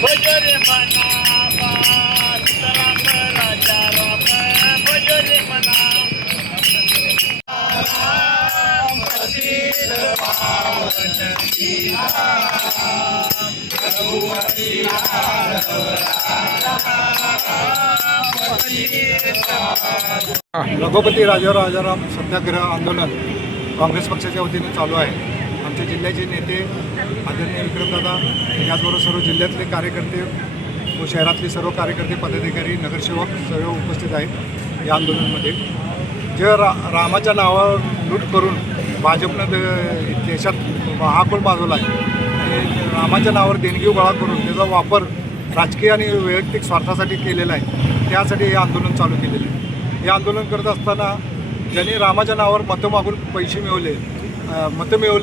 भज रे मना सीताराम राजा राम भज रे मना रघुपती राजाराम सत्याग्रह आंदोलन काँग्रेस पक्षाच्या वतीने चालू आहे. आमच्या जिल्ह्याचे नेते आदरणीय विक्रमदादा, याचबरोबर सर्व जिल्ह्यातले कार्यकर्ते व शहरातले सर्व कार्यकर्ते, पदाधिकारी, नगरसेवक सर्व उपस्थित आहेत या आंदोलनामध्ये. जे रामाच्या नावावर लूट करून भाजपनं देशात महाकोल माजवला आहे आणि रामाच्या नावावर देणगी गोळा करून त्याचा वापर राजकीय आणि वैयक्तिक स्वार्थासाठी केलेला आहे. त्यासाठी हे आंदोलन चालू केलेलं आहे. हे आंदोलन करत असताना ज्यांनी रामाच्या नावावर मतं मागून पैसे मिळवले,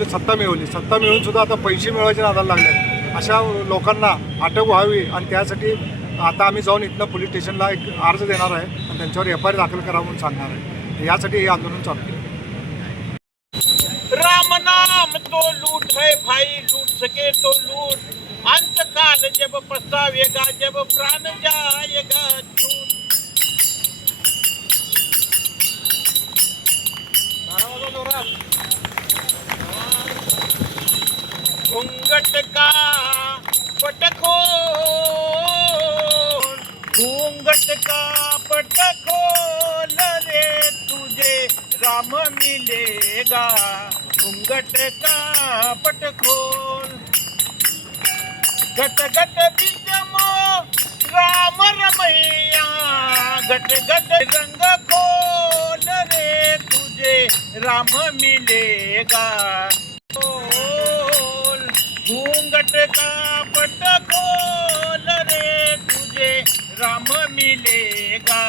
सत्ता मिळूनसुद्धा आता पैसे मिळवायचे नादाला लागले, अशा लोकांना अटक व्हावी आणि त्यासाठी आता आम्ही जाऊन इथनं पोलीस स्टेशनला एक अर्ज देणार आहे आणि त्यांच्यावर FIR दाखल करा म्हणून सांगणार आहे. यासाठी हे आंदोलन चालू केलं. राम नाम तो लूट है भाई, लूट सके तो लूट, अंत काल जब पछतावेगा, जब प्राण जाएगा छूट. घूंघट का पट खोल, घूंघट का पट खोल रे, तुझे राम मिलेगा. घूंघट का पट खोल, घट घट बिजमो राम रमैया, घट घट रंग खोल रे, तुझे राम मिलेगा. खोल घूंघट का पट खोल रे, तुझे राम मिलेगा.